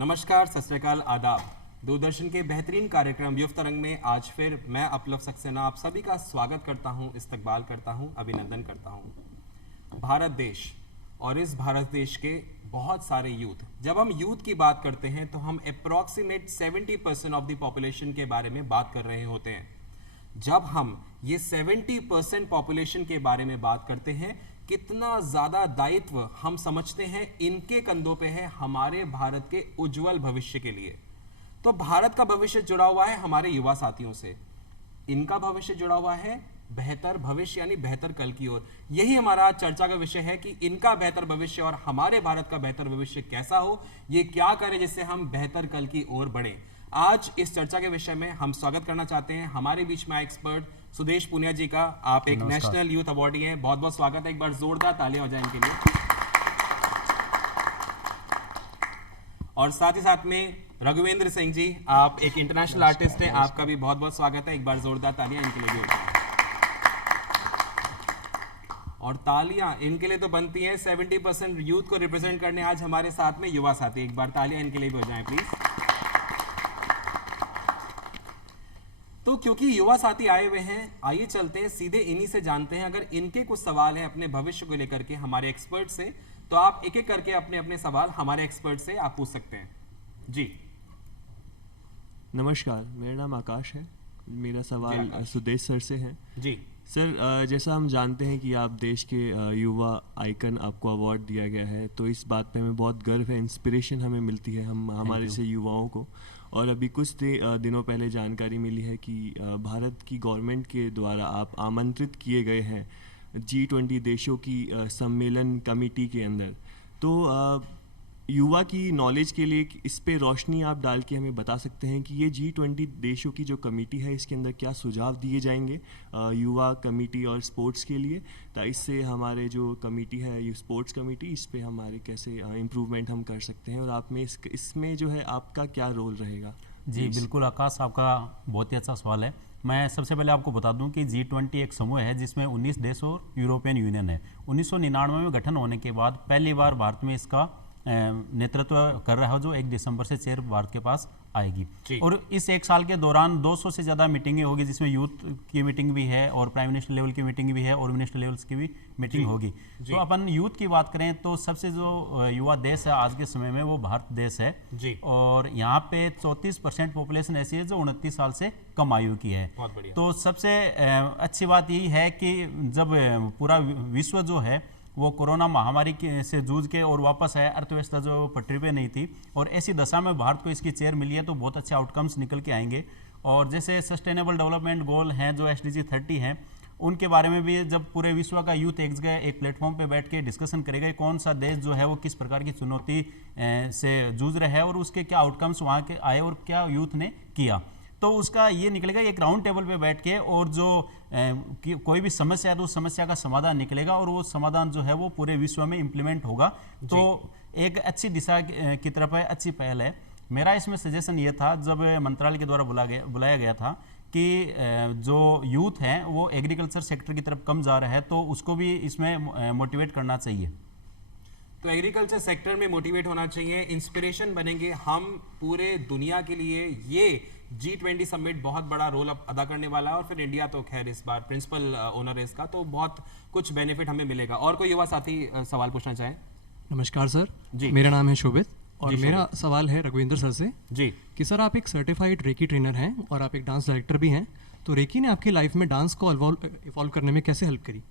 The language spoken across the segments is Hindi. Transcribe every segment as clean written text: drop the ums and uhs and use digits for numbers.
नमस्कार, सत श्री अकाल, आदाब। दूरदर्शन के बेहतरीन कार्यक्रम युव तरंग में आज फिर मैं अपलव सक्सेना आप सभी का स्वागत करता हूं, इस्तकबाल करता हूं, अभिनंदन करता हूं। भारत देश और इस भारत देश के बहुत सारे यूथ, जब हम यूथ की बात करते हैं तो हम अप्रॉक्सीमेट 70% ऑफ द पॉपुलेशन के बारे में बात कर रहे होते हैं। जब हम ये 70% पॉपुलेशन के बारे में बात करते हैं, कितना ज़्यादा दायित्व हम समझते हैं इनके कंधों पे है हमारे भारत के उज्जवल भविष्य के लिए। तो भारत का भविष्य जुड़ा हुआ है हमारे युवा साथियों से, इनका भविष्य जुड़ा हुआ है बेहतर भविष्य यानी बेहतर कल की ओर। यही हमारा चर्चा का विषय है कि इनका बेहतर भविष्य और हमारे भारत का बेहतर भविष्य कैसा हो, ये क्या करें जिससे हम बेहतर कल की ओर बढ़ें। आज इस चर्चा के विषय में हम स्वागत करना चाहते हैं हमारे बीच में एक्सपर्ट सुदेश पुनिया जी का। आप एक नेशनल यूथ अवार्डी हैं, बहुत बहुत स्वागत है। एक बार जोरदार तालियां हो जाए इनके लिए। और साथ ही साथ में रघुवेंद्र सिंह जी, आप एक इंटरनेशनल आर्टिस्ट हैं, आपका भी बहुत बहुत स्वागत है। एक बार जोरदार तालियां इनके लिए भी हो जाए। और तालियां इनके लिए तो बनती हैं, 70% यूथ को रिप्रेजेंट करने आज हमारे साथ में युवा साथी। एक बार तालियां इनके लिए भी हो जाएं प्लीज। तो क्योंकि युवा साथी आए हुए हैं, आइए चलते हैं सीधे इन्हीं से जानते हैं। अगर इनके कुछ सवाल हैं अपने भविष्य को लेकर के हमारे एक्सपर्ट से, तो आप एक एक करके अपने अपने सवाल हमारे एक्सपर्ट से आप पूछ सकते हैं जी। नमस्कार, मेरा नाम आकाश है। मेरा सवाल सुदेश सर से है। जी सर, जैसा हम जानते हैं कि आप देश के युवा आइकन, आपको अवार्ड दिया गया है, तो इस बात पे हमें बहुत गर्व है, इंस्पिरेशन हमें मिलती है हमारे से युवाओं को। और अभी कुछ दिनों पहले जानकारी मिली है कि भारत की गवर्नमेंट के द्वारा आप आमंत्रित किए गए हैं G20 देशों की सम्मेलन कमेटी के अंदर। तो युवा की नॉलेज के लिए इस पे रोशनी आप डाल के हमें बता सकते हैं कि ये G20 देशों की जो कमेटी है, इसके अंदर क्या सुझाव दिए जाएंगे युवा कमेटी और स्पोर्ट्स के लिए, तो इससे हमारे जो कमेटी है, ये स्पोर्ट्स कमेटी, इस पे हमारे कैसे इम्प्रूवमेंट हम कर सकते हैं, और आप में इसमें जो है आपका क्या रोल रहेगा? जी बिल्कुल आकाश, आपका बहुत ही अच्छा सवाल है। मैं सबसे पहले आपको बता दूं कि G20 एक समूह है जिसमें 19 देश और यूरोपियन यूनियन है। 1999 में गठन होने के बाद पहली बार भारत में इसका नेतृत्व कर रहा है, जो 1 दिसंबर से चेयर भारत के पास आएगी। और इस एक साल के दौरान 200 से ज़्यादा मीटिंगें होगी, जिसमें यूथ की मीटिंग भी है और प्राइम मिनिस्टर लेवल की मीटिंग भी है और मिनिस्टर लेवल्स की भी मीटिंग होगी। तो अपन यूथ की बात करें तो सबसे जो युवा देश है आज के समय में वो भारत देश है जी। और यहाँ पे 34% पॉपुलेशन ऐसी है जो 29 साल से कम आयु की है। तो सबसे अच्छी बात यही है कि जब पूरा विश्व जो है वो कोरोना महामारी से जूझ के और वापस आया, अर्थव्यवस्था जो पटरी पे नहीं थी, और ऐसी दशा में भारत को इसकी चेयर मिली है, तो बहुत अच्छे आउटकम्स निकल के आएंगे। और जैसे सस्टेनेबल डेवलपमेंट गोल हैं जो SDG 30 हैं, उनके बारे में भी जब पूरे विश्व का यूथ एक जगह एक प्लेटफॉर्म पे बैठ के डिस्कशन करेगा, कौन सा देश जो है वो किस प्रकार की चुनौती से जूझ रहा है और उसके क्या आउटकम्स वहाँ के आए और क्या यूथ ने किया, तो उसका ये निकलेगा एक राउंड टेबल पे बैठ के, और जो कोई भी समस्या है तो उस समस्या का समाधान निकलेगा और वो समाधान जो है वो पूरे विश्व में इम्प्लीमेंट होगा। तो एक अच्छी दिशा की तरफ है, अच्छी पहल है। मेरा इसमें सजेशन ये था, जब मंत्रालय के द्वारा बुलाया गया था कि जो यूथ हैं वो एग्रीकल्चर सेक्टर की तरफ कम जा रहा है, तो उसको भी इसमें मोटिवेट करना चाहिए। तो एग्रीकल्चर सेक्टर में मोटिवेट होना चाहिए, इंस्पिरेशन बनेंगे हम पूरे दुनिया के लिए। ये G20 समिट बहुत बड़ा रोल अदा करने वाला है, और फिर इंडिया तो खैर इस बार प्रिंसिपल ओनर है इसका, तो बहुत कुछ बेनिफिट हमें मिलेगा। और कोई युवा साथी सवाल पूछना चाहे? नमस्कार सर जी, मेरा नाम है शोभित और मेरा सवाल है रघुवेंद्र सर से जी कि सर आप एक सर्टिफाइड रेकी ट्रेनर हैं और आप एक डांस डायरेक्टर भी हैं, तो रेकी ने आपकी लाइफ में डांस को इवॉल्व करने में कैसे हेल्प करी?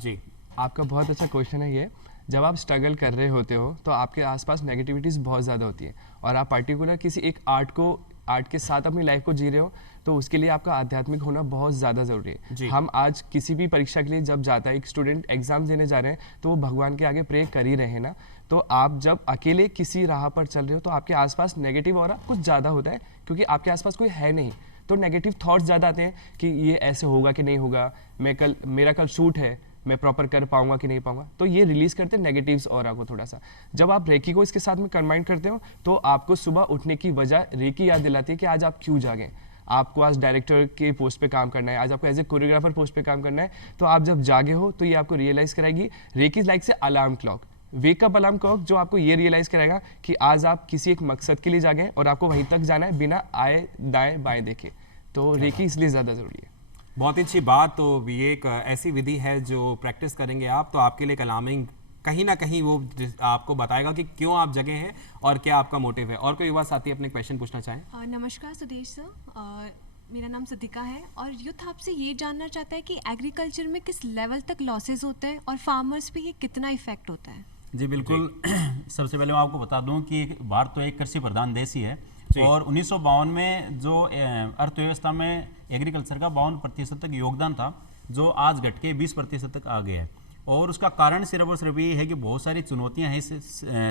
जी, आपका बहुत अच्छा क्वेश्चन है ये। जब आप स्ट्रगल कर रहे होते हो तो आपके आसपास नेगेटिविटीज़ बहुत ज़्यादा होती है, और आप पर्टिकुलर किसी एक आर्ट के साथ अपनी लाइफ को जी रहे हो, तो उसके लिए आपका आध्यात्मिक होना बहुत ज़्यादा ज़रूरी है। हम आज किसी भी परीक्षा के लिए जब जाता है, एक स्टूडेंट एग्जाम देने जा रहे हैं, तो वो भगवान के आगे प्रे कर ही रहे हैं ना। तो आप जब अकेले किसी राह पर चल रहे हो तो आपके आसपास नेगेटिव ऑरा कुछ ज़्यादा होता है, क्योंकि आपके आसपास कोई है नहीं, तो नेगेटिव थॉट्स ज़्यादा आते हैं कि ये ऐसे होगा कि नहीं होगा, मेरा कल शूट है, मैं प्रॉपर कर पाऊंगा कि नहीं पाऊंगा, तो ये रिलीज करते हैं नेगेटिव्स ऑरा को थोड़ा सा। जब आप रेकी को इसके साथ में कंबाइन करते हो तो आपको सुबह उठने की वजह रेकी याद दिलाती है कि आज आप क्यों जागें। आपको आज डायरेक्टर के पोस्ट पे काम करना है, आज आपको एज ए कोरियोग्राफर पोस्ट पे काम करना है, तो आप जब जागे हो तो ये आपको रियलाइज कराएगी। रेकी इज लाइक से alarm clock, wake up alarm clock जो आपको ये रियलाइज कराएगा कि आज आप किसी एक मकसद के लिए जागे और आपको वहीं तक जाना है बिना आए दाएं बाएं देखे। तो रेकी इसलिए ज़्यादा ज़रूरी है। बहुत ही अच्छी बात। तो ये एक ऐसी विधि है जो प्रैक्टिस करेंगे आप तो आपके लिए अलार्मिंग कहीं ना कहीं वो आपको बताएगा कि क्यों आप जगे हैं और क्या आपका मोटिव है। और कोई युवा साथी अपने क्वेश्चन पूछना चाहें? नमस्कार सुदेश सर, मेरा नाम सिद्धिका है और यूथ आपसे ये जानना चाहता है कि एग्रीकल्चर में किस लेवल तक लॉसेस होते हैं और फार्मर्स पे ये कितना इफेक्ट होता है? जी बिल्कुल। सबसे पहले मैं आपको बता दूं कि भारत तो एक कृषि प्रधान देश ही है और 1952 में जो अर्थव्यवस्था में एग्रीकल्चर का 52% तक योगदान था, जो आज घट के 20% तक आ गया है। और उसका कारण सिर्फ और सिर्फ ये है कि बहुत सारी चुनौतियां हैं इस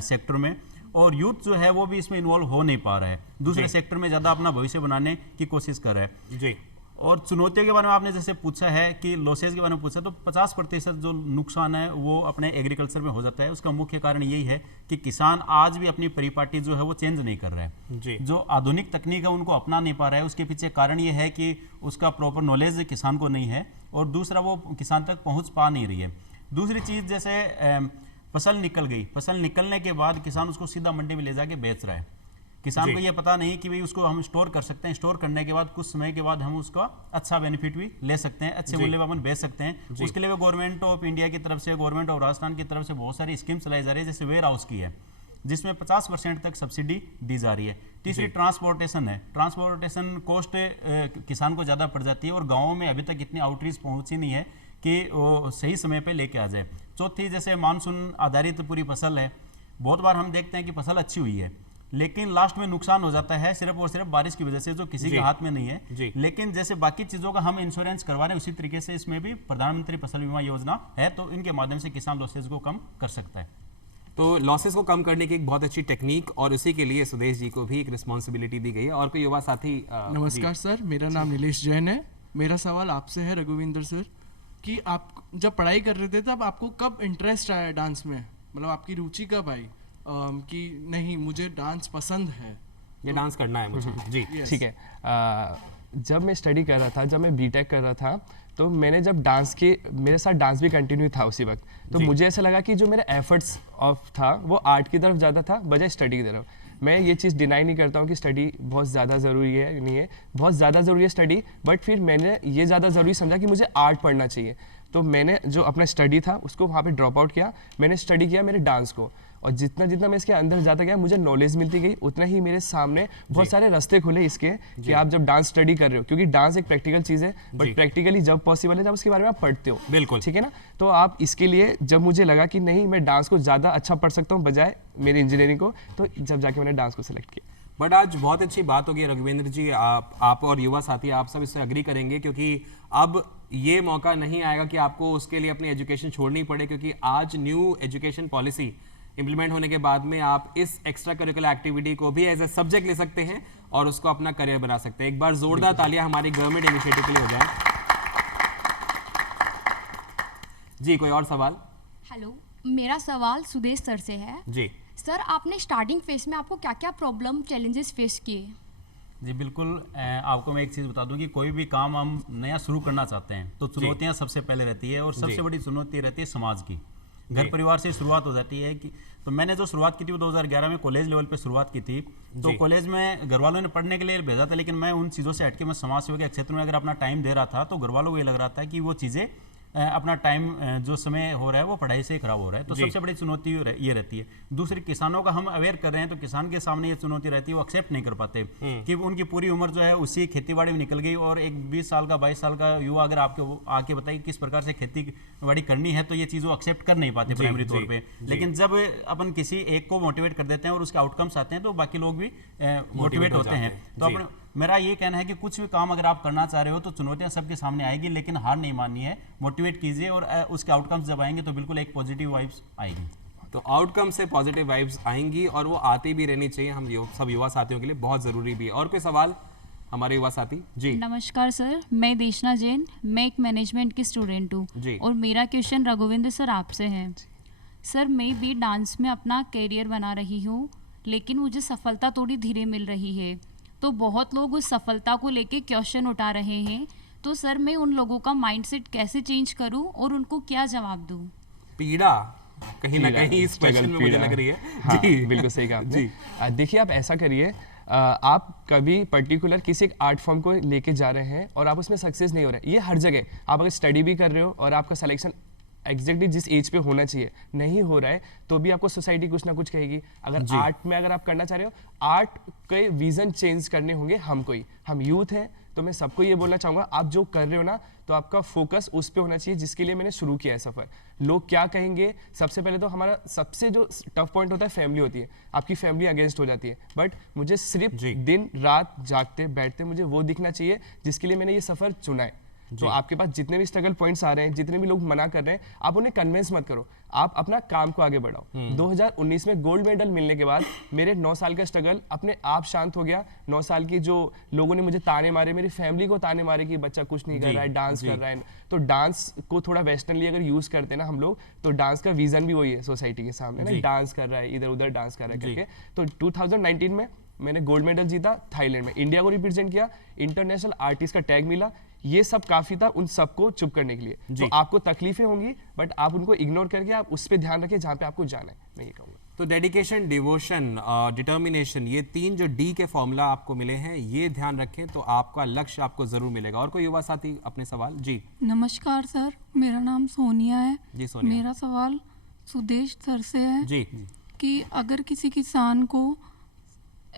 सेक्टर में और यूथ जो है वो भी इसमें इन्वॉल्व हो नहीं पा रहा है, दूसरे सेक्टर में ज़्यादा अपना भविष्य बनाने की कोशिश कर रहा है। जी। और चुनौतियों के बारे में आपने जैसे पूछा है कि लॉसेज के बारे में पूछा, तो 50% जो नुकसान है वो अपने एग्रीकल्चर में हो जाता है। उसका मुख्य कारण यही है कि किसान आज भी अपनी परिपाटी जो है वो चेंज नहीं कर रहा है। जी। जो आधुनिक तकनीक है उनको अपना नहीं पा रहा है। उसके पीछे कारण ये है कि उसका प्रॉपर नॉलेज किसान को नहीं है और दूसरा वो किसान तक पहुँच पा नहीं रही है। दूसरी चीज़ जैसे फसल निकल गई, फसल निकलने के बाद किसान उसको सीधा मंडी में ले जाके बेच रहा है। किसान को ये पता नहीं कि भाई उसको हम स्टोर कर सकते हैं, स्टोर करने के बाद कुछ समय के बाद हम उसका अच्छा बेनिफिट भी ले सकते हैं, अच्छे मूल्य पर अपन बेच सकते हैं। उसके लिए गवर्नमेंट ऑफ इंडिया की तरफ से, गवर्नमेंट ऑफ राजस्थान की तरफ से बहुत सारी स्कीम चलाई जा रही है, जैसे वेयर हाउस की है जिसमें 50% तक सब्सिडी दी जा रही है। तीसरी ट्रांसपोर्टेशन है, ट्रांसपोर्टेशन कॉस्ट किसान को ज़्यादा पड़ जाती है और गाँवों में अभी तक इतनी आउटरीच पहुँची नहीं है कि वो सही समय पे लेके आ जाए। चौथी जैसे मानसून आधारित पूरी फसल है, बहुत बार हम देखते हैं कि फसल अच्छी हुई है लेकिन लास्ट में नुकसान हो जाता है सिर्फ और सिर्फ बारिश की वजह से, जो किसी के हाथ में नहीं है। लेकिन जैसे बाकी चीज़ों का हम इंश्योरेंस करवा रहे हैं उसी तरीके से इसमें भी प्रधानमंत्री फसल बीमा योजना है, तो इनके माध्यम से किसान लॉसेज को कम कर सकता है। तो लॉसेस को कम करने की एक बहुत अच्छी टेक्निक और उसी के लिए सुदेश जी को भी एक रिस्पॉन्सिबिलिटी दी गई है। और कोई युवा साथी? नमस्कार सर, मेरा नाम नीलेश जैन है। मेरा सवाल आपसे है रघुविंदर सर कि आप जब पढ़ाई कर रहे थे तब आपको कब इंटरेस्ट आया डांस में, मतलब आपकी रुचि कब आई कि नहीं मुझे डांस पसंद है, ये डांस करना है मुझे? जी ठीक है। जब मैं स्टडी कर रहा था, जब मैं बीटेक कर रहा था, तो मैंने जब डांस के मेरे साथ डांस भी कंटिन्यू था उसी वक्त, तो मुझे ऐसा लगा कि जो मेरा एफर्ट्स ऑफ था वो आर्ट की तरफ ज़्यादा था बजाय स्टडी की तरफ। मैं ये चीज़ डिनाई नहीं करता हूँ कि स्टडी बहुत ज़्यादा ज़रूरी है, नहीं है, बहुत ज़्यादा ज़रूरी है स्टडी, बट फिर मैंने ये ज़्यादा ज़रूरी समझा कि मुझे आर्ट पढ़ना चाहिए। तो मैंने जो अपना स्टडी था उसको वहाँ पे ड्रॉप आउट किया, मैंने स्टडी किया मेरे डांस को, और जितना जितना मैं इसके अंदर जाता गया मुझे नॉलेज मिलती गई, उतना ही मेरे सामने बहुत सारे रास्ते खुले इसके कि आप जब डांस स्टडी कर रहे हो, क्योंकि डांस एक प्रैक्टिकल चीज़ है, बट प्रैक्टिकली जब पॉसिबल है जब उसके बारे में आप पढ़ते हो, बिल्कुल ठीक है ना। तो आप इसके लिए जब मुझे लगा कि नहीं मैं डांस को ज़्यादा अच्छा पढ़ सकता हूँ बजाय मेरी इंजीनियरिंग को, तो जब जाके मैंने डांस को सिलेक्ट किया। बट आज बहुत अच्छी बात होगी रघुवेंद्र जी, आप और युवा साथी आप सब इससे एग्री करेंगे, क्योंकि अब ये मौका नहीं आएगा कि आपको उसके लिए अपनी एजुकेशन छोड़नी पड़े, क्योंकि आज न्यू एजुकेशन पॉलिसी इंप्लीमेंट होने के बाद में आप इस एक्स्ट्रा करिकुलर एक्टिविटी को भी एज ए सब्जेक्ट ले सकते हैं और उसको अपना करियर बना सकते हैं। एक बार जोरदार तालियां हमारी गवर्नमेंट इनिशिएटिव के लिए हो जाए। जी कोई और सवाल? हेलो, मेरा सवाल सुदेश सर से है। जी सर, आपने स्टार्टिंग फेज में आपको क्या क्या प्रॉब्लम चैलेंजेस फेस किए? जी बिल्कुल, आपको मैं एक चीज़ बता दूं कि कोई भी काम हम नया शुरू करना चाहते हैं तो चुनौतियां सबसे पहले रहती है, और सबसे बड़ी चुनौती रहती है समाज की। घर परिवार से शुरुआत हो जाती है कि तो मैंने जो शुरुआत की थी वो 2011 में कॉलेज लेवल पे शुरुआत की थी। तो कॉलेज में घर वालों ने पढ़ने के लिए भेजा था, लेकिन मैं उन चीज़ों से हटके मैं समाज सेवा के क्षेत्र में अगर अपना टाइम दे रहा था तो घर वालों को ये लग रहा था कि वो चीज़ें अपना टाइम जो समय हो रहा है वो पढ़ाई से खराब हो रहा है। तो सबसे बड़ी चुनौती ये रहती है। दूसरी, किसानों का हम अवेयर कर रहे हैं तो किसान के सामने ये चुनौती रहती है, वो एक्सेप्ट नहीं कर पाते कि उनकी पूरी उम्र जो है उसी खेतीबाड़ी में निकल गई, और एक 20 साल का 22 साल का युवा अगर आपको आके बताए किस प्रकार से खेतीबाड़ी करनी है तो ये चीज़ वो एक्सेप्ट कर नहीं पाते प्राइमरी तौर पर। लेकिन जब अपन किसी एक को मोटिवेट कर देते हैं और उसके आउटकम्स आते हैं तो बाकी लोग भी मोटिवेट होते हैं। तो अपने मेरा ये कहना है कि कुछ भी काम अगर आप करना चाह रहे हो तो चुनौतियां सबके सामने आएगी, लेकिन हार नहीं माननी है, मोटिवेट कीजिए और उसके आउटकम्स जब आएंगे तो बिल्कुल एक पॉजिटिव वाइब्स आएगी। तो आउटकम से पॉजिटिव वाइब्स आएंगी और वो आती भी रहनी चाहिए, हम सब युवा साथियों के लिए बहुत ज़रूरी भी है। और कोई सवाल हमारे युवा साथी? जी नमस्कार सर, मैं देशना जैन, मैं एक मैनेजमेंट की स्टूडेंट हूँ और मेरा क्वेश्चन रघुविंदर सर आपसे है। सर, मैं भी डांस में अपना करियर बना रही हूँ, लेकिन मुझे सफलता थोड़ी धीरे मिल रही है, तो बहुत लोग उस सफलता को लेके क्वेश्चन उठा रहे हैं। तो सर, मैं उन लोगों का माइंडसेट कैसे चेंज करूं और उनको क्या जवाब दूं? पीड़ा कहीं ना कहीं इस क्वेश्चन में मुझे लग रही है। हाँ, जी बिल्कुल सही कहा आपने। देखिए आप ऐसा करिए, आप कभी पर्टिकुलर किसी एक आर्ट फॉर्म को लेके जा रहे हैं और आप उसमें सक्सेस नहीं हो रहे, ये हर जगह, आप अगर स्टडी भी कर रहे हो और आपका सिलेक्शन एग्जैक्टली जिस एज पे होना चाहिए नहीं हो रहा है, तो भी आपको सोसाइटी कुछ ना कुछ कहेगी। अगर आर्ट में अगर आप करना चाह रहे हो, आर्ट के विजन चेंज करने होंगे हम यूथ हैं, तो मैं सबको ये बोलना चाहूँगा, आप जो कर रहे हो ना, तो आपका फोकस उस पे होना चाहिए जिसके लिए मैंने शुरू किया है सफ़र। लोग क्या कहेंगे, सबसे पहले तो हमारा सबसे जो टफ पॉइंट होता है फैमिली होती है, आपकी फैमिली अगेंस्ट हो जाती है, बट मुझे सिर्फ दिन रात जागते बैठते मुझे वो दिखना चाहिए जिसके लिए मैंने ये सफ़र चुना है। तो आपके पास जितने भी स्ट्रगल पॉइंट्स आ रहे हैं, जितने भी लोग मना कर रहे हैं, आप उन्हें कन्विंस मत करो, आप अपना काम को आगे बढ़ाओ। 2019 में गोल्ड मेडल मिलने के बाद मेरे 9 साल का स्ट्रगल अपने आप शांत हो गया। 9 साल की जो लोगों ने मुझे ताने मारे, मेरी फैमिली को ताने मारे कि बच्चा कुछ नहीं कर रहा है, डांस कर रहा है, तो डांस को थोड़ा वेस्टर्नली अगर यूज करते हैं ना हम लोग, तो डांस का विजन भी वही है सोसाइटी के सामने ना, डांस कर रहा है, इधर उधर डांस कर रहा है करके। तो 2019 में मैंने गोल्ड मेडल जीता थाईलैंड में, इंडिया को रिप्रेजेंट किया, इंटरनेशनल आर्टिस्ट का टैग मिला। ये सब काफी था उन सबको चुप करने के लिए। तो आपको तकलीफें होंगी, बट आप उनको इग्नोर करके आप उस पर ध्यान रखिए जहाँ पे आपको जाना है, मैं ये कहूँगा। तो डेडिकेशन, डिवोशन, डिटर्मिनेशन, ये 3 जो डी के फॉर्मूला आपको मिले हैं, ये ध्यान रखें तो आपका लक्ष्य आपको जरूर मिलेगा। और कोई युवा साथी अपने सवाल? जी नमस्कार सर, मेरा नाम सोनिया है। जी सोनिया। मेरा सवाल सुदेश सर से है जी कि अगर किसी किसान को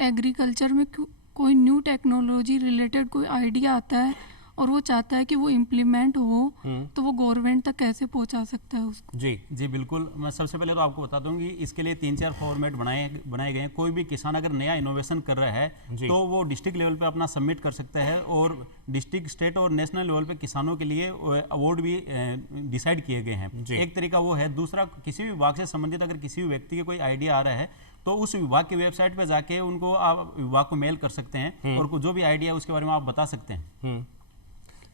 एग्रीकल्चर में कोई न्यू टेक्नोलॉजी रिलेटेड कोई आइडिया आता है और वो चाहता है कि वो इम्प्लीमेंट हो, तो वो गवर्नमेंट तक कैसे पहुंचा सकता है उसको? जी बिल्कुल। मैं सबसे पहले तो आपको बता दूं कि इसके लिए 3-4 फॉर्मेट बनाए गए हैं। कोई भी किसान अगर नया इनोवेशन कर रहा है तो वो डिस्ट्रिक्ट लेवल पे अपना सबमिट कर सकता है, और डिस्ट्रिक्ट, स्टेट और नेशनल लेवल पे किसानों के लिए अवार्ड भी डिसाइड किए गए हैं। एक तरीका वो है। दूसरा, किसी भी विभाग से संबंधित अगर किसी भी व्यक्ति के कोई आइडिया आ रहा है तो उस विभाग की वेबसाइट पे जाके उनको आप विभाग को मेल कर सकते हैं और जो भी आइडिया है उसके बारे में आप बता सकते हैं।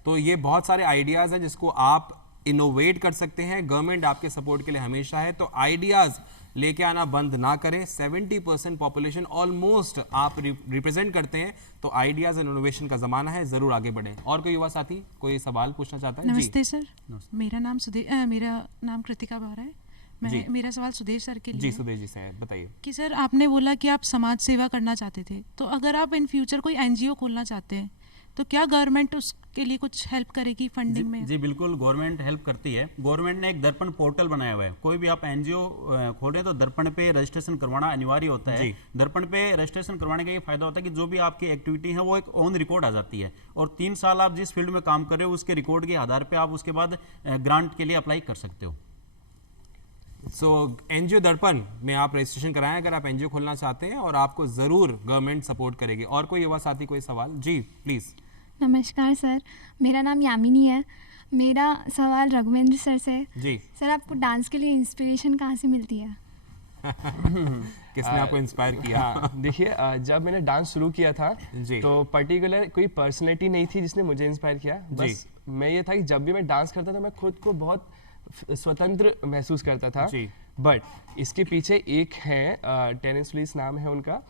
तो ये बहुत सारे आइडियाज हैं जिसको आप इनोवेट कर सकते हैं। गवर्नमेंट आपके सपोर्ट के लिए हमेशा है, तो आइडियाज लेके आना बंद ना करें। 70% पॉपुलेशन ऑलमोस्ट आप रिप्रेजेंट करते हैं, तो आइडियाज एंड इनोवेशन का जमाना है, जरूर आगे बढ़ें। और कोई युवा साथी कोई सवाल पूछना चाहता है? नमस्ते सर, मेरा नाम कृतिका बारा है। मेरा सवाल सुदेश सर के लिए। जी सुदेश जी से बताइए कि सर आपने बोला कि आप समाज सेवा करना चाहते थे, तो अगर आप इन फ्यूचर कोई एनजीओ खोलना चाहते हैं तो क्या गवर्नमेंट उसके लिए कुछ हेल्प करेगी फंडिंग में? जी बिल्कुल, गवर्नमेंट हेल्प करती है। गवर्नमेंट ने एक दर्पण पोर्टल बनाया हुआ है। कोई भी आप एनजीओ खोल रहे हैं तो दर्पण पे रजिस्ट्रेशन करवाना अनिवार्य होता है। दर्पण पे रजिस्ट्रेशन करवाने का ये फायदा होता है कि जो भी आपकी एक्टिविटी है वो एक ऑन रिकॉर्ड आ जाती है, और 3 साल आप जिस फील्ड में काम कर रहे हो उसके रिकॉर्ड के आधार पर आप उसके बाद ग्रांट के लिए अप्लाई कर सकते हो। एनजीओ दर्पण में आप रजिस्ट्रेशन कराएं अगर आप एनजीओ खोलना चाहते हैं, और आपको जरूर गवर्नमेंट सपोर्ट करेगी। और कोई युवा साथी कोई सवाल? जी प्लीज। नमस्कार सर, मेरा नाम यामिनी है। मेरा सवाल रघुवेंद्र सर से। जी सर, आपको डांस के लिए इंस्पिरेशन कहाँ से मिलती है? किसने आपको इंस्पायर किया? देखिए, जब मैंने डांस शुरू किया था तो पर्टिकुलर कोई पर्सनैलिटी नहीं थी जिसने मुझे इंस्पायर किया। बस मैं ये था कि जब भी मैं डांस करता था मैं खुद को बहुत स्वतंत्र महसूस करता था। बट इसके पीछे एक है टेनिस लुइस नाम है उनका,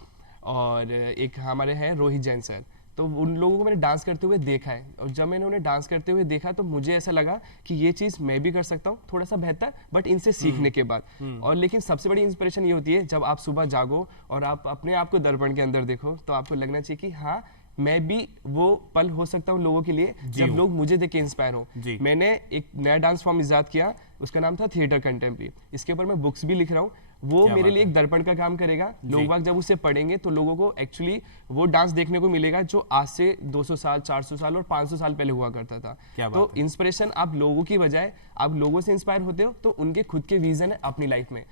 और एक हमारे हैं रोहित जैन सर। तो उन लोगों को मैंने डांस करते हुए देखा है, और जब मैंने उन्हें डांस करते हुए देखा तो मुझे ऐसा लगा कि ये चीज़ मैं भी कर सकता हूँ, थोड़ा सा बेहतर, बट इनसे सीखने के बाद। और लेकिन सबसे बड़ी इंस्पिरेशन ये होती है जब आप सुबह जागो और आप अपने आप को दर्पण के अंदर देखो, तो आपको लगना चाहिए कि हाँ मैं भी वो पल हो सकता हूँ लोगों के लिए जब लोग मुझे देख के इंस्पायर हो। मैंने एक नया डांस फॉर्म इजाद किया, उसका नाम था थिएटर कंटेम्प्रेरी। इसके ऊपर मैं बुक्स भी लिख रहा हूँ। वो मेरे लिए एक दर्पण का काम करेगा। लोग जब उसे पढ़ेंगे तो लोगों को एक्चुअली वो डांस देखने को मिलेगा जो आज से 200 साल, 400 साल और 500 साल पहले हुआ करता था। तो इंस्पिरेशन आप लोगों की बजाय आप लोगों से इंस्पायर होते हो, तो उनके खुद के विजन है अपनी लाइफ में।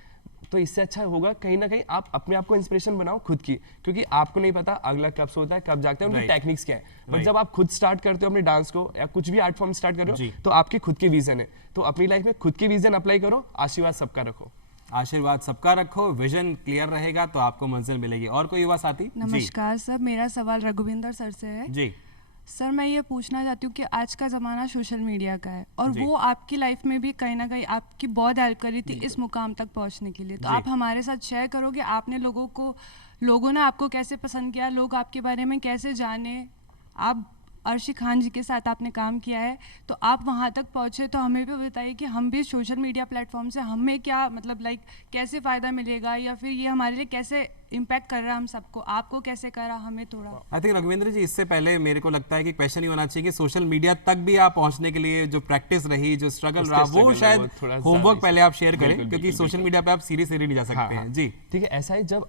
तो इससे अच्छा होगा कहीं ना कहीं आप अपने आप को इंस्पिरेशन बनाओ खुद की, क्योंकि आपको नहीं पता अगला कब सोता है, कब जागता है, उनकी टेक्निक्स क्या है। बट जब आप खुद स्टार्ट करते हो अपने डांस को या कुछ भी आर्ट फॉर्म स्टार्ट कर रहे हो, तो आपके खुद के विजन है। तो अपनी लाइफ में खुद के विजन अप्लाई करो, आशीर्वाद सबका रखो। आशीर्वाद सबका रखो, विजन क्लियर रहेगा तो आपको मंजिल मिलेगी। और कोई युवा साथी? नमस्कार सर, मेरा सवाल रघुविंदर सर से है। जी सर, मैं ये पूछना चाहती हूँ कि आज का ज़माना सोशल मीडिया का है, और वो आपकी लाइफ में भी कहीं ना कहीं आपकी बहुत हेल्प करी थी इस मुकाम तक पहुँचने के लिए। तो आप हमारे साथ शेयर करोगे आपने लोगों ने आपको कैसे पसंद किया, लोग आपके बारे में कैसे जाने, आप अर्शी खान जी के साथ आपने काम किया है, तो आप वहाँ तक पहुँचे, तो हमें भी बताइए कि हम भी सोशल मीडिया प्लेटफॉर्म से हमें क्या मतलब लाइक कैसे फ़ायदा मिलेगा, या फिर ये हमारे लिए कैसे इम्पैक्ट कर रहा है हम सबको, आपको कैसे करा, हमें थोड़ा। आई थिंक रघुविंद्र जी, इससे पहले मेरे को लगता है कि क्वेश्चन ये होना चाहिए कि सोशल मीडिया तक भी आप पहुंचने के लिए जो प्रैक्टिस रही, जो स्ट्रगल रहा, वो शायद होमवर्क पहले आप शेयर करें, क्योंकि सोशल मीडिया पे आप सीरीज नहीं जा सकते हैं। जी ठीक है, ऐसा ही जब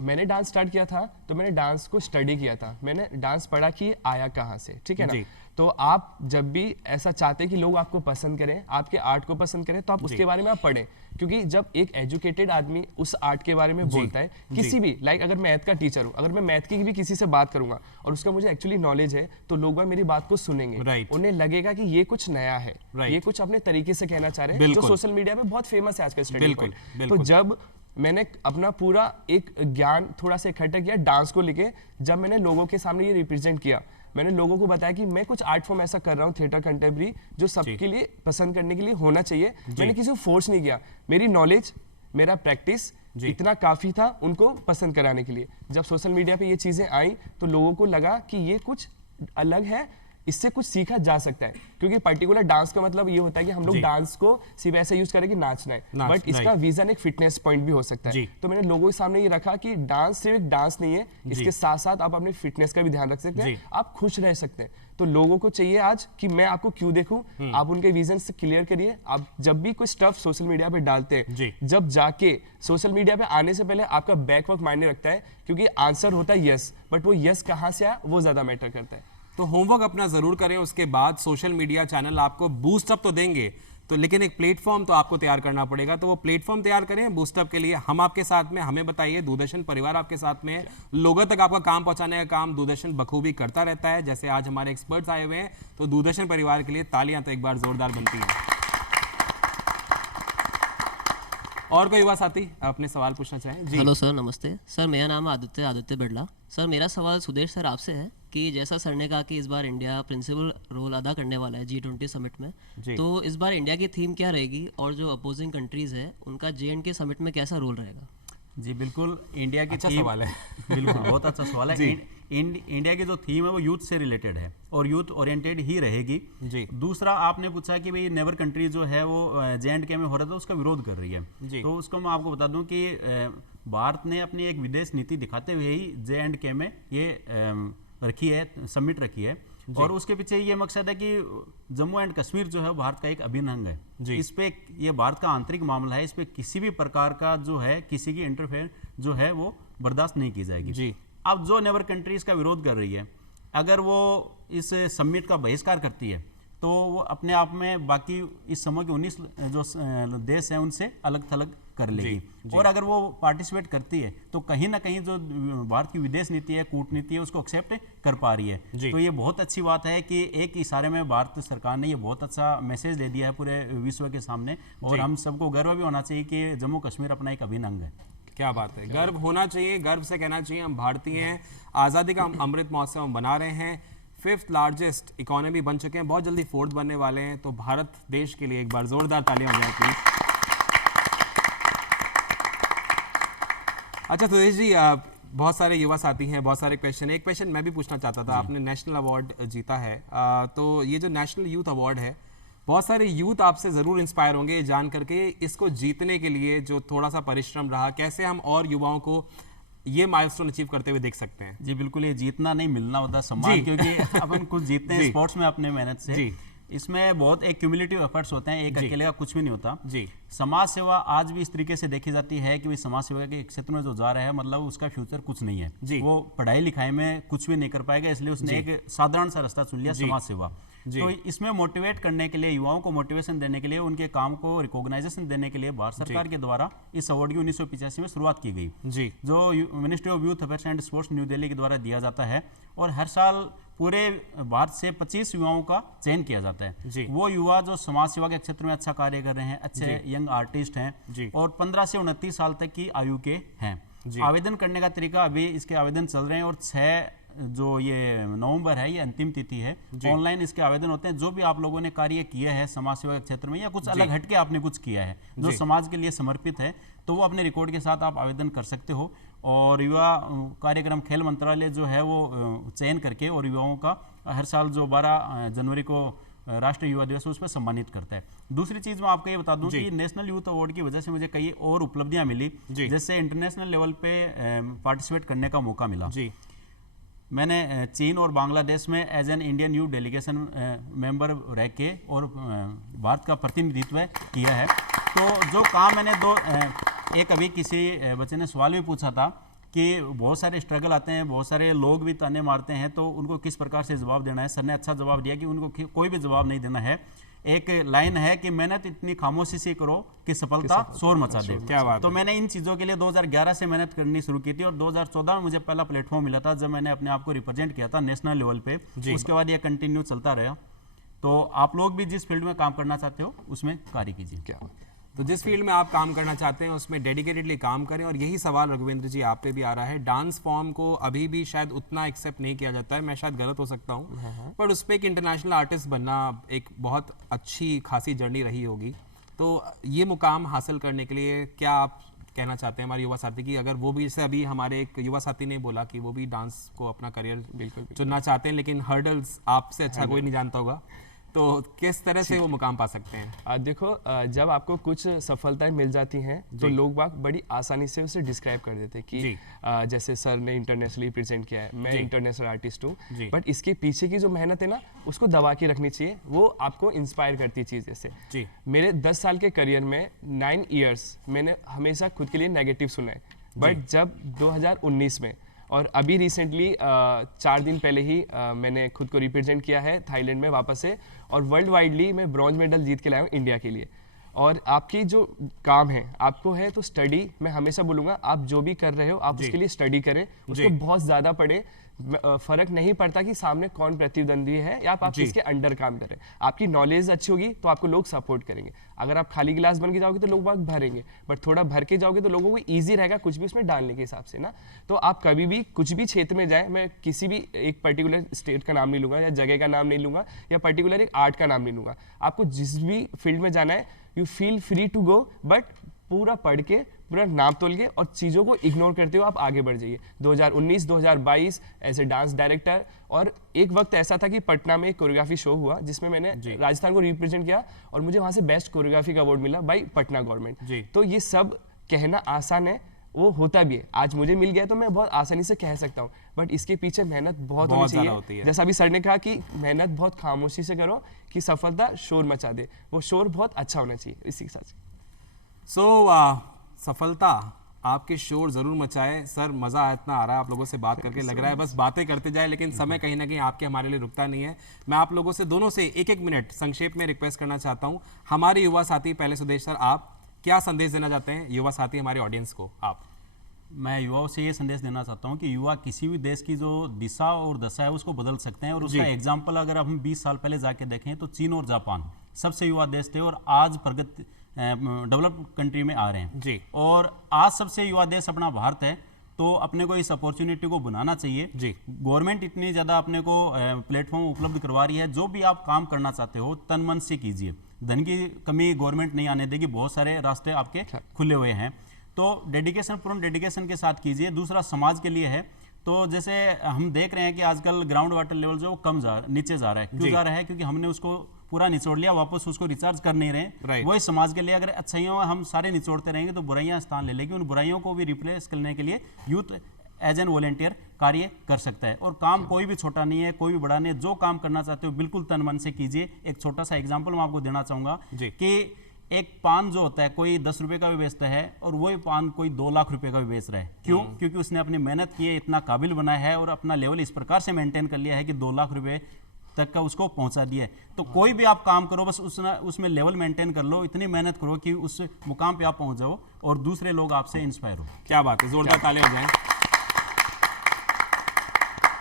मैंने डांस स्टार्ट किया था तो मैंने डांस को स्टडी किया था, मैंने डांस पढ़ा कि आया कहाँ से, ठीक है ना। तो आप जब भी ऐसा चाहते हैं कि लोग आपको पसंद करें, आपके आर्ट को पसंद करें, तो आप उसके बारे में आप पढ़ें, क्योंकि जब एक एजुकेटेड आदमी उस आर्ट के बारे में बोलता है, किसी भी लाइक अगर मैथ का टीचर हूँ, अगर मैं मैथ की भी किसी से बात करूंगा और उसका मुझे एक्चुअली नॉलेज है, तो लोग मेरी बात को सुनेंगे, उन्हें लगेगा कि ये कुछ नया है, ये कुछ अपने तरीके से कहना चाह रहे हैं, जो सोशल मीडिया पे बहुत फेमस है आजकल स्टडी पॉइंट। तो जब मैंने अपना पूरा एक ज्ञान थोड़ा सा इकट्ठा किया डांस को लेके, जब मैंने लोगों के सामने ये रिप्रेजेंट किया, मैंने लोगों को बताया कि मैं कुछ आर्ट फॉर्म ऐसा कर रहा हूँ थिएटर कंटेम्प्रेरी जो सबके लिए पसंद करने के लिए होना चाहिए। मैंने किसी को फोर्स नहीं किया, मेरी नॉलेज, मेरा प्रैक्टिस इतना काफी था उनको पसंद कराने के लिए। जब सोशल मीडिया पे ये चीजें आई तो लोगों को लगा कि ये कुछ अलग है, इससे कुछ सीखा जा सकता है, क्योंकि पर्टिकुलर डांस का मतलब ये होता है कि हम लोग डांस को सिर्फ ऐसे यूज करें कि नाचना है, बट इसका विजन एक फिटनेस पॉइंट भी हो सकता है। तो मैंने लोगों के सामने ये रखा कि डांस सिर्फ एक डांस नहीं है, इसके साथ साथ आप अपनी फिटनेस का भी ध्यान रख सकते हैं, आप खुश रह सकते हैं। तो लोगों को चाहिए आज कि मैं आपको क्यों देखूं, आप उनके विजन से क्लियर करिए। आप जब भी कोई स्टफ सोशल मीडिया पे डालते हैं, जब जाके सोशल मीडिया पे आने से पहले आपका बैकवर्क मायने रखता है, क्योंकि आंसर होता है यस, बट वो यस कहाँ से आया वो ज्यादा मैटर करता है। तो होमवर्क अपना जरूर करें, उसके बाद सोशल मीडिया चैनल आपको बूस्टअप तो देंगे, तो लेकिन एक प्लेटफॉर्म तो आपको तैयार करना पड़ेगा, तो वो प्लेटफॉर्म तैयार करें बूस्टअप के लिए। हम आपके साथ में, हमें बताइए, दूरदर्शन परिवार आपके साथ में है, लोगों तक आपका काम पहुंचाने का काम दूरदर्शन बखूबी करता रहता है। जैसे आज हमारे एक्सपर्ट्स आए हुए हैं, तो दूरदर्शन परिवार के लिए तालियां तो एक बार जोरदार बनती हैं। और कोई युवा साथी अपने सवाल पूछना चाहें? जी हेलो सर, नमस्ते सर, मेरा नाम है आदित्य बिड़ला। सर मेरा सवाल सुदेश सर आपसे है कि जैसा सर ने कहा कि इस बार इंडिया प्रिंसिपल रोल अदा करने वाला है G20 समिट में, तो इस बार इंडिया की थीम क्या रहेगी और जो अपोजिंग कंट्रीज है उनका J&K समिट में कैसा रोल रहेगा? जी बिल्कुल, इंडिया की अच्छा थीम सवाल है। बिल्कुल बहुत अच्छा सवाल है। इंडिया की जो थीम है वो यूथ से रिलेटेड है और यूथ ओरिएंटेड ही रहेगी। जी दूसरा आपने पूछा कि भाई नेबर कंट्री जो है वो J&K में हो रहा था, उसका विरोध कर रही है, तो उसको मैं आपको बता दूं कि भारत ने अपनी एक विदेश नीति दिखाते हुए ही J&K में ये रखी है, समिट रखी है, और उसके पीछे ये मकसद है कि जम्मू एंड कश्मीर जो है भारत का एक अभिन्न अंग है। इस पे ये भारत का आंतरिक मामला है, इस पे किसी भी प्रकार का जो है किसी की इंटरफेयर जो है वो बर्दाश्त नहीं की जाएगी। जी अब जो नेबर कंट्रीज का विरोध कर रही है, अगर वो इस समिट का बहिष्कार करती है तो वो अपने आप में बाकी इस समूह के 19 जो देश हैं उनसे अलग थलग कर लेगी। और अगर वो पार्टिसिपेट करती है तो कहीं ना कहीं जो भारत की विदेश नीति है, कूटनीति है, उसको एक्सेप्ट कर पा रही है। तो ये बहुत अच्छी बात है कि एक इशारे में भारत सरकार ने ये बहुत अच्छा मैसेज दे दिया है पूरे विश्व के सामने, और हम सबको गर्व भी होना चाहिए कि जम्मू कश्मीर अपना एक अभिन्न अंग है। क्या बात है, गर्व होना चाहिए, गर्व से कहना चाहिए हम भारतीय हैं, आज़ादी का अमृत महोत्सव हम बना रहे हैं, 5th लार्जेस्ट इकोनॉमी बन चुके हैं, बहुत जल्दी 4th बनने वाले हैं, तो भारत देश के लिए एक बार जोरदार तालियां हो जाए प्लीज। अच्छा सुदेश जी, बहुत सारे युवा साथी हैं, बहुत सारे क्वेश्चन, एक क्वेश्चन मैं भी पूछना चाहता था। आपने नेशनल अवार्ड जीता है, तो ये जो नेशनल यूथ अवार्ड है, बहुत सारे यूथ आपसे ज़रूर इंस्पायर होंगे ये जान करके, इसको जीतने के लिए जो थोड़ा सा परिश्रम रहा, कैसे हम और युवाओं को ये माइलस्टोन अचीव करते हुए देख सकते हैं? जी बिल्कुल, ये जीतना नहीं मिलना होता सम्मान, क्योंकि अपन कुछ जीतते हैं स्पोर्ट्स में अपने मेहनत से। इसमें बहुत एक क्यूमुलेटिव एफर्ट्स होते हैं, एक अकेले का कुछ भी नहीं होता। जी समाज सेवा आज भी इस तरीके से देखी जाती है कि समाज सेवा के क्षेत्र में जो जा रहा है, मतलब उसका फ्यूचर कुछ नहीं है, वो पढ़ाई लिखाई में कुछ भी नहीं कर पाएगा, इसलिए उसने एक साधारण सा रास्ता चुन लिया, समाज सेवा। तो इसमें मोटिवेट करने के लिए, युवाओं को मोटिवेशन देने के लिए, उनके काम को रिकॉग्नाइजेशन देने के लिए भारत सरकार के द्वारा इस अवार्ड की 1985 में शुरुआत की गई, जी जो ministry of youth affairs and sports new Delhi के द्वारा दिया जाता है, और हर साल पूरे भारत से 25 युवाओं का चयन किया जाता है। वो युवा जो समाज सेवा के क्षेत्र में अच्छा कार्य कर रहे हैं, अच्छे यंग आर्टिस्ट हैं, और 15 से 29 साल तक की आयु के हैं। आवेदन करने का तरीका, अभी इसके आवेदन चल रहे हैं, और 6 जो ये नवंबर है, ये अंतिम तिथि है, ऑनलाइन इसके आवेदन होते हैं। जो भी आप लोगों ने कार्य किया है समाज सेवा के क्षेत्र में, या कुछ अलग हटके आपने कुछ किया है जो समाज के लिए समर्पित है, तो वो अपने रिकॉर्ड के साथ आप आवेदन कर सकते हो। और युवा कार्यक्रम खेल मंत्रालय जो है वो चयन करके और युवाओं का हर साल जो 12 जनवरी को राष्ट्रीय युवा दिवस उस पर सम्मानित करता है। दूसरी चीज मैं आपको ये बता दूं कि नेशनल यूथ अवार्ड की वजह से मुझे कई और उपलब्धियां मिली, जैसे इंटरनेशनल लेवल पे पार्टिसिपेट करने का मौका मिला। मैंने चीन और बांग्लादेश में as an Indian youth delegation member रह के और भारत का प्रतिनिधित्व किया है। तो जो काम मैंने एक अभी किसी बच्चे ने सवाल भी पूछा था कि बहुत सारे स्ट्रगल आते हैं, बहुत सारे लोग भी ताने मारते हैं, तो उनको किस प्रकार से जवाब देना है। सर ने अच्छा जवाब दिया कि उनको कोई भी जवाब नहीं देना है। एक लाइन है कि मेहनत इतनी खामोशी से करो कि सफलता शोर मचा दे। क्या बात। तो मैंने इन चीज़ों के लिए 2011 से मेहनत करनी शुरू की थी और 2014 में मुझे पहला प्लेटफॉर्म मिला था जब मैंने अपने आप को रिप्रेजेंट किया था नेशनल लेवल पे। उसके बाद ये कंटिन्यू चलता रहा। तो आप लोग भी जिस फील्ड में काम करना चाहते हो उसमें कार्य कीजिए। क्या तो जिस फील्ड में आप काम करना चाहते हैं उसमें डेडिकेटेडली काम करें। और यही सवाल रघुवेंद्र जी आप पे भी आ रहा है। डांस फॉर्म को अभी भी शायद उतना एक्सेप्ट नहीं किया जाता है, मैं शायद गलत हो सकता हूँ, पर उस पर एक इंटरनेशनल आर्टिस्ट बनना एक बहुत अच्छी खासी जर्नी रही होगी। तो ये मुकाम हासिल करने के लिए क्या आप कहना चाहते हैं हमारे युवा साथी की, अगर वो भी जैसे अभी हमारे एक युवा साथी ने बोला कि वो भी डांस को अपना करियर बिल्कुल चुनना चाहते हैं, लेकिन हर्डल्स आपसे अच्छा कोई नहीं जानता होगा, तो किस तरह से वो मुकाम पा सकते हैं? देखो, जब आपको कुछ सफलताएं मिल जाती हैं तो लोग बाग बड़ी आसानी से उसे डिस्क्राइब कर देते हैं कि जैसे सर ने इंटरनेशनली प्रेजेंट किया है, मैं इंटरनेशनल आर्टिस्ट हूँ, बट इसके पीछे की जो मेहनत है ना उसको दबा के रखनी चाहिए, वो आपको इंस्पायर करती चीज़। जैसे मेरे 10 साल के करियर में 9 ईयर्स मैंने हमेशा खुद के लिए नेगेटिव सुना है, बट जब 2019 में और अभी रिसेंटली 4 दिन पहले ही मैंने खुद को रिप्रेजेंट किया है थाईलैंड में वापस से, और वर्ल्ड वाइडली मैं ब्रॉन्ज मेडल जीत के लाया हूँ इंडिया के लिए। और आपकी जो काम है आपको है तो स्टडी, मैं हमेशा बोलूँगा आप जो भी कर रहे हो आप उसके लिए स्टडी करें, उसको बहुत ज़्यादा पढ़ें। फर्क नहीं पड़ता कि सामने कौन प्रतिद्वंदी है या आप किसके अंडर काम कर रहे हैं, आपकी नॉलेज अच्छी होगी तो आपको लोग सपोर्ट करेंगे। अगर आप खाली गिलास बन के जाओगे तो लोग बाग भरेंगे, बट थोड़ा भर के जाओगे तो लोगों को ईजी रहेगा कुछ भी उसमें डालने के हिसाब से ना। तो आप कभी भी कुछ भी क्षेत्र में जाए, मैं किसी भी एक पर्टिकुलर स्टेट का नाम नहीं लूँगा या जगह का नाम नहीं लूँगा या पर्टिकुलर एक आर्ट का नाम नहीं लूँगा, आपको जिस भी फील्ड में जाना है you feel free to go, but पूरा पढ़ के पूरा नाप तोल के और चीज़ों को इग्नोर करते हुए आप आगे बढ़ जाइए। 2019 2022 एज ए डांस डायरेक्टर, और एक वक्त ऐसा था कि पटना में एक कोरियोग्राफी शो हुआ जिसमें मैंने राजस्थान को रिप्रेजेंट किया और मुझे वहाँ से बेस्ट कोरियोग्राफी का अवार्ड मिला बाई पटना गवर्नमेंट। तो ये सब कहना आसान है, वो होता भी है। आज मुझे मिल गया तो मैं बहुत आसानी से कह सकता हूँ, बट इसके पीछे मेहनत बहुत होनी चाहिए। जैसा अभी सर ने कहा कि मेहनत बहुत खामोशी से करो कि सफलता शोर मचा दे, वो शोर बहुत अच्छा होना चाहिए इसी के साथ। सफलता आपके शोर जरूर मचाए। सर मजा इतना आ रहा है आप लोगों से बात करके, लग रहा है बस बातें करते जाए, लेकिन समय कहीं ना कहीं आपके हमारे लिए रुकता नहीं है। मैं आप लोगों से दोनों से एक मिनट संक्षेप में रिक्वेस्ट करना चाहता हूं। हमारे युवा साथी, पहले सुदेश सर, आप क्या संदेश देना चाहते हैं युवा साथी हमारे ऑडियंस को? आप। मैं युवाओं से ये संदेश देना चाहता हूँ कि युवा किसी भी देश की जो दिशा और दशा है उसको बदल सकते हैं। और उसका एग्जाम्पल अगर हम 20 साल पहले जाके देखें तो चीन और जापान सबसे युवा देश थे और आज प्रगति डेवलप कंट्री में आ रहे हैं और आज सबसे युवा देश अपना भारत है। तो अपने को इस अपॉर्चुनिटी को बनाना चाहिए। गवर्नमेंट इतनी ज़्यादा अपने को प्लेटफॉर्म उपलब्ध करवा रही है, जो भी आप काम करना चाहते हो तन मन से कीजिए। धन की कमी गवर्नमेंट नहीं आने देगी, बहुत सारे रास्ते आपके खुले हुए हैं। तो डेडिकेशन, पूर्ण डेडिकेशन के साथ कीजिए। दूसरा समाज के लिए है, तो जैसे हम देख रहे हैं कि आजकल ग्राउंड वाटर लेवल जो नीचे जा रहा है। क्यों जा रहा है? क्योंकि हमने उसको पूरा निचोड़ लिया, वापस उसको रिचार्ज कर नहीं रहे। वही समाज के लिए अगर अच्छाइयों हम सारे निचोड़ते रहेंगे तो बुराइयां स्थान ले लेगी। उन बुराइयों को भी रिप्लेस करने के लिए यूथ एज एन वॉलेंटियर कार्य कर सकता है। और काम कोई भी छोटा नहीं है, कोई भी बड़ा नहीं है। जो काम करना चाहते हो बिल्कुल तन मन से कीजिए। एक छोटा सा एग्जाम्पल मैं आपको देना चाहूँगा कि एक पान जो होता है कोई 10 रुपए का भी बेचता है और वही पान कोई 2 लाख रुपए का भी बेच रहा है। क्यों? क्योंकि उसने अपनी मेहनत की है, इतना काबिल बनाया है और अपना लेवल इस प्रकार से मेंटेन कर लिया है कि 2 लाख रुपए तक का उसको पहुंचा दिया है। तो कोई भी आप काम करो, बस उसमें लेवल मेंटेन कर लो, इतनी मेहनत करो कि उस मुकाम पे आप पहुंच जाओ और दूसरे लोग आपसे इंस्पायर हो। क्या बात है, जोरदार ताली हो जाए।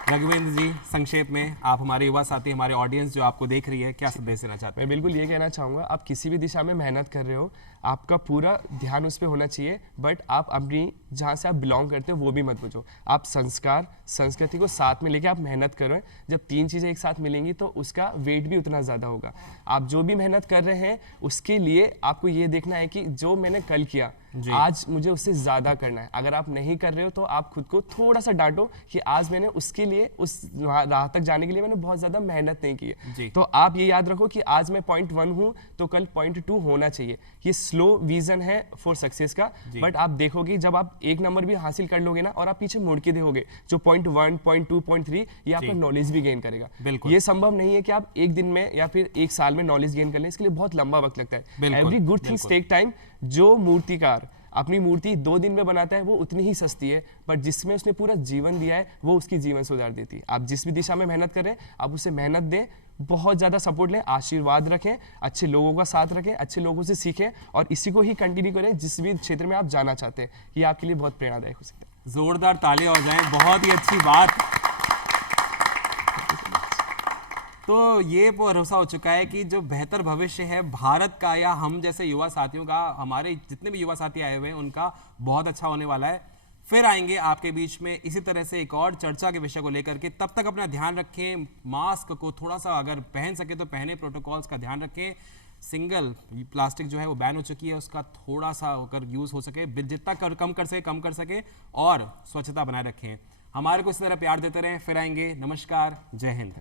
रघुवेंद्र जी, संक्षेप में आप हमारे युवा साथी, हमारे ऑडियंस जो आपको देख रही है, क्या संदेश देना चाहते हैं? मैं बिल्कुल ये कहना चाहूँगा, आप किसी भी दिशा में मेहनत कर रहे हो, आपका पूरा ध्यान उस पर होना चाहिए, बट आप अपनी जहाँ से आप बिलोंग करते हो वो भी मत भूलो। आप संस्कार, संस्कृति को साथ में लेके आप मेहनत करो। जब 3 चीज़ें एक साथ मिलेंगी तो उसका वेट भी उतना ज़्यादा होगा। आप जो भी मेहनत कर रहे हैं उसके लिए आपको ये देखना है कि जो मैंने कल किया आज मुझे उससे ज़्यादा करना है। अगर आप नहीं कर रहे हो तो आप खुद को थोड़ा सा डांटो कि आज मैंने उसके लिए उस राह तक जाने के लिए मैंने बहुत ज़्यादा मेहनत नहीं की है। तो आप ये याद रखो कि आज मैं पॉइंट 1 हूँ तो कल पॉइंट 2 होना चाहिए। ये स्लो विजन है फॉर सक्सेस का, बट आप देखोगे जब आप 1 नंबर भी हासिल कर लोगे ना और आप पीछे मुड़ के देखोगे जो पॉइंट 1, पॉइंट 2, पॉइंट 3 ये आपका नॉलेज भी गेन करेगा। ये संभव नहीं है कि आप एक दिन में या फिर एक साल में नॉलेज गेन कर लें, इसके लिए बहुत लंबा वक्त लगता है। Every good things take time. जो मूर्तिकार अपनी मूर्ति 2 दिन में बनाता है वो उतनी ही सस्ती है, बट जिसमें उसने पूरा जीवन दिया है वो उसकी जीवन सुधार देती है। आप जिस भी दिशा में मेहनत करें आप उसे मेहनत दें, बहुत ज़्यादा सपोर्ट लें, आशीर्वाद रखें, अच्छे लोगों का साथ रखें, अच्छे लोगों से सीखें और इसी को ही कंटिन्यू करें जिस भी क्षेत्र में आप जाना चाहते हैं। ये आपके लिए बहुत प्रेरणादायक हो सकता है। जोरदार ताली हो जाएं, बहुत ही अच्छी बात। तो ये भरोसा हो चुका है कि जो बेहतर भविष्य है भारत का या हम जैसे युवा साथियों का, हमारे जितने भी युवा साथी आए हुए हैं उनका बहुत अच्छा होने वाला है। फिर आएंगे आपके बीच में इसी तरह से एक और चर्चा के विषय को लेकर के। तब तक अपना ध्यान रखें, मास्क को थोड़ा सा अगर पहन सके तो पहने, प्रोटोकॉल्स का ध्यान रखें। सिंगल प्लास्टिक जो है वो बैन हो चुकी है, उसका थोड़ा सा अगर यूज़ हो सके जितना कम कर सके और स्वच्छता बनाए रखें। हमारे को इस तरह प्यार देते रहें। फिर आएंगे। नमस्कार, जय हिंद।